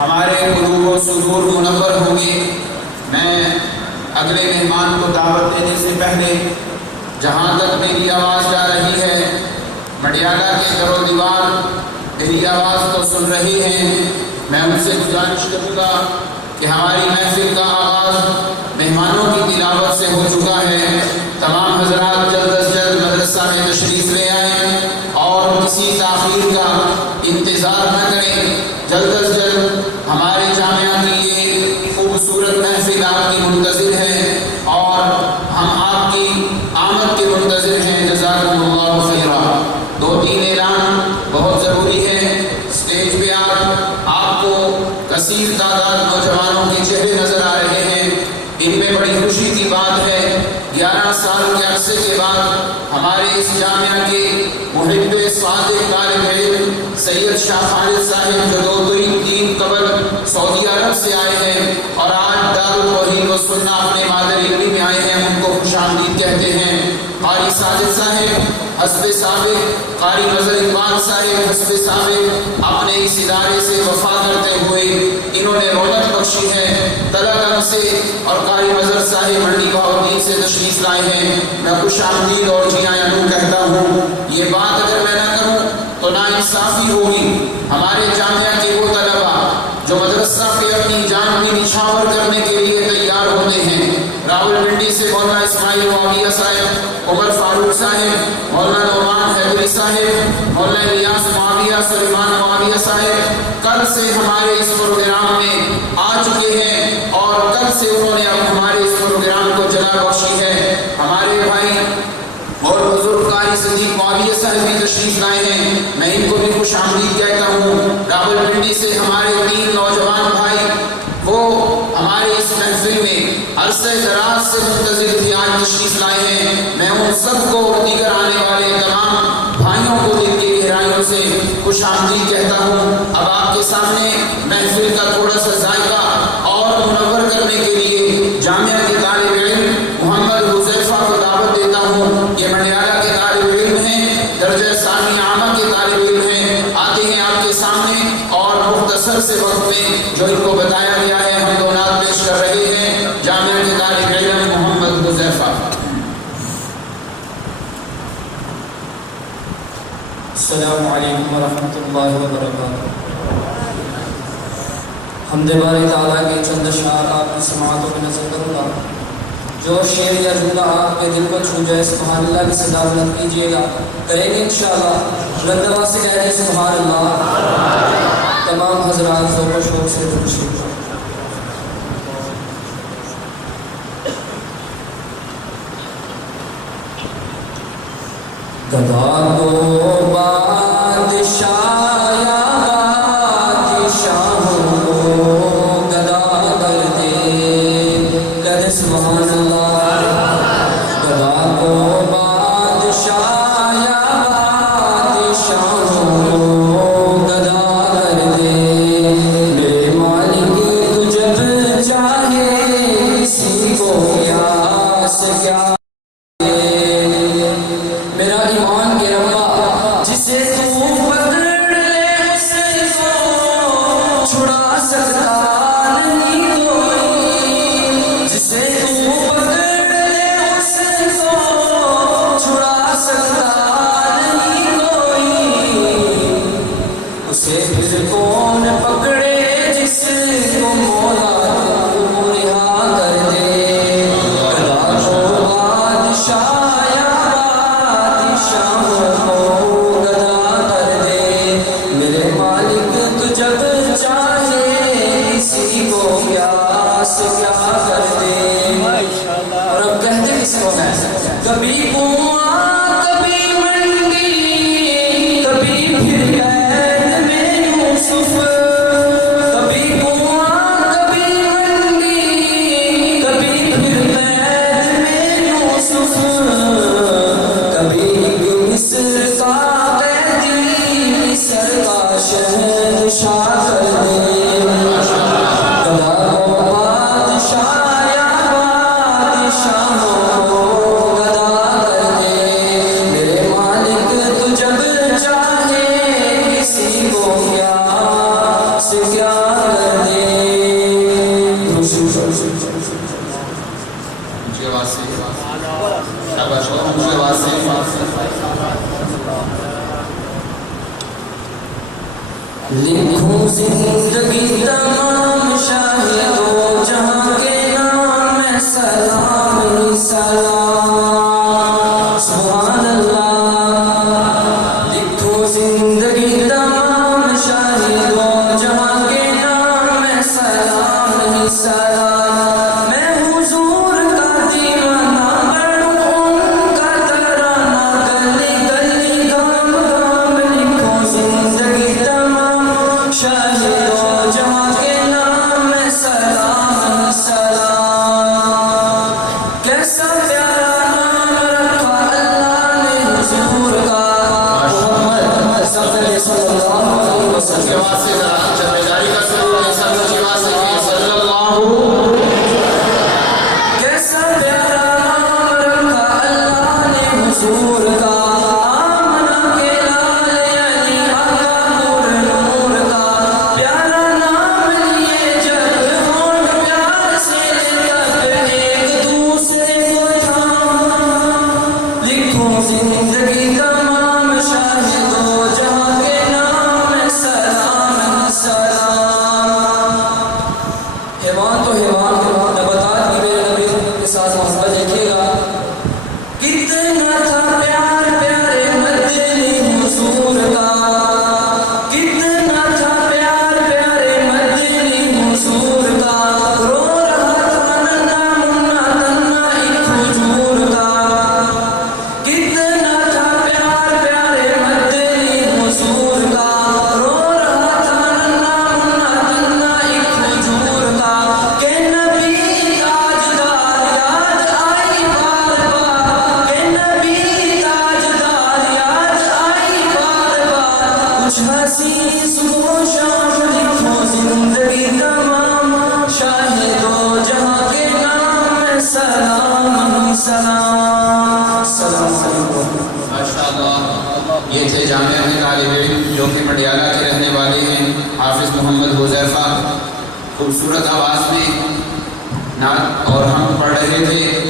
ہمارے قلوب و صدور منور ہوں گے۔ میں اگلے مہمان کو دعوت دینے سے پہلے جہاں تک میری آواز جا رہی ہے، مڈیالہ کے در و دیوار میری آواز کو سن رہے ہیں، میں ان سے گزارش کروں گا کہ ہماری محفل کا آغاز مہمانوں کی تلاوت سے ہو چکا ہے۔ تمام حضرات جلد از جلد مدرسہ میں تشریف لے آئیں اور کسی تاخیر کا انتظار نہ کریں، جلد از جلد ہمارے جامعہ کی یہ خوبصورت محفل آپ کی منتظر ہے اور ہم آپ کی آمد کے منتظر ہیں۔ جزاکم اللہ خیرا۔ دو تین اعلان بہت ضروری ہے۔ اسٹیج پہ آپ کو کثیر تعداد نوجوانوں کے چہرے نظر آ رہے ہیں، ان میں بڑی خوشی کی بات ہے 11 سال کے عرصے کے بعد ہمارے اس جامعہ کے محب صادق طالب علم سید شاہ خالد صاحب جو 2-3 قبل سعودی عرب سے آئے ہیں اور آج دارالتوحید و سنہ اپنے مادری علم میں آئے ہیں، ان کو خوش آمدید کہتے ہیں۔ قاری ساجد صاحب حسب سابق، قاری نظر اقبال صاحب حسب سابق اپنے اس ادارے سے وفا کرتے ہوئے انہوں نے رونق بخشی ہے۔ تلگنگ سے اور قاری نظر صاحب منڈی بہاؤدین سے تشریف لائے ہیں، میں خوش آمدید اور جی آئیں دوں کہتا ہوں۔ یہ بات اگر میں نہ کروں تو ناانصافی ہوگی۔ ہمارے جامعہ کے وہ طلبا جو مدرسہ پہ اپنی جان بھی نچھاور کرنے کے لیے تیار ہوتے ہیں، راولپنڈی سے مولانا اسماعیل معاویہ صاحب، عمر فاروق صاحب، مولانا نعمان حیدری صاحب، مولانا الیاس معاویہ، سلیمان معاویہ صاحب کل سے ہمارے اس پروگرام میں آ چکے ہیں اور کل سے انہوں نے اب ہمارے اس پروگرام کو جگہ بخشی ہے۔ ہمارے بھائی اور بزرگ قاری صدیق معاویہ صاحب بھی تشریف لائے ہیں، میں ان کو بھی خوش آمدید کہتا ہوں۔ راولپنڈی سے ہمارے 3 نوجوان بھائی وہ ہمارے اس محفل میں عرصہ دراز سے منتظر تھے، آج تشریف لائے ہیں۔ میں ان سب کو اور دیگر آنے والے تمام بھائیوں کو دل کی گہرائیوں سے خوش آمدید کہتا ہوں۔ اب آپ کے سامنے محفل کا تھوڑا سا ذائقہ اور منور کرنے کے لیے جامعہ کے طالب علم محمد حذیفہ کو دعوت دیتا ہوں۔ یہ مڈیالہ کے طالب علم ہیں، درجہ ثانوی عامہ کے طالب علم ہیں، آتے ہیں آپ کے سامنے اور مختصر سے وقت میں جو ان کو بتایا گیا ہے ہم دونات پیش کر رہے ہیں۔ جامعہ کے طالب علم محمد حذیفہ۔ السلام علیکم ورحمۃ اللہ وبرکاتہ۔ حمد باری تعالیٰ کے چند اشعار آپ کی سماعتوں میں نظر کروں گا۔ جو شعر یا جملہ آپ کے دل کو چھو جائے سبحان اللہ کی صدا بلند کیجیے گا، کریں گے انشاءاللہ بلند سے کہہ رہے سبحان اللہ۔ تمام حضرات ذوق و شوق سے تشریف گدا کو بادشاہ یا بادشاہ ہو گدا کر دے، کہہ سبحان اللہ۔ گدا کو بادشاہ یا بادشاہ ہو گدا کر دے، میرے مالک تو جب چاہے کسی کو پیاس کیا میرا ایمان کے ربا، جسے تو پکڑ لے اسے تو چھڑا سکتا نہیں کوئی، جسے تو پکڑ لے اسے تو چھڑا سکتا نہیں کوئی، اسے پھر کون پکڑے جس کو مولا تو رہا کر دے۔ گدا کو بادشاہ جب چاہے کسی کو پیاس کیا کر دے۔ اور اب کہتے کس کو ہے، کبھی کنواں کبھی منڈی، کبھی پھر قید میں یوسف، کبھی کنواں کبھی منڈی، کبھی پھر قید میں یوسف، کبھی مصر کا قیدی مصر کا شہنشاہ کر دے۔ گدا کو بادشاہ یا بادشاہ ہو گدا کر دے، لکھوں زندگی تمام شاہدوں جہاں کے نام میں سلام ہی سلام سبحان اللہ لکھوں زندگی تمام شاہدوں جہاں کے نام میں سلام ہی سلام میں حضور کا دیوانہ بنوں ان کا ترانہ گلی گلی گام گام لکھوں زندگی تمام شاہدوں جہاں کے نام میں سلام سلام کیسا پیارا نام رکھا اللہ نے حضور کا محمد صلی اللہ علیہ وسلم کے واسطے ذرا چلے جاری کا سلام سب کی واسطے صلی اللہ کیسا پیارا نام رکھا اللہ نے حضور کا آمنہ کے لال یعنی آقا نور نور کا پیارا نام لیے جب ہون پیار سے تب ایک دوسرے کو تھام لکھوں زندگی تمام شاہدوں جہاں کے نام میں سلام سلام حیوان تو حیوان نباتات بھی میرے نبی کے ساتھ محبت دیکھیے گا کتنا تھا پیار پیارے مدنی حضور کا کتنا تھا پیار پیارے مدنی حضور کا رو رہا تھا ننا منا تنا ایک حضور کا کتنا تھا پیار پیارے مدنی حضور کا رو رہا تھا ننا منا تنا ایک حضور کا کہ نبی تاجدار یاد آئی بار بار کہ نبی تاجدار یاد آئی بار بار کچھ ہنسی صبح و شام لکھوں زندگی تمام شاہدوں جہاں کے نام میں سلام سلام السلام علیکم ماشاءاللہ یہ تھے جامعہ میں طالب علم جو کہ مڈیالہ کے رہنے والے ہیں حافظ محمد حذیفہ خوبصورت آواز میں نعت اور ہم پڑھ رہے تھے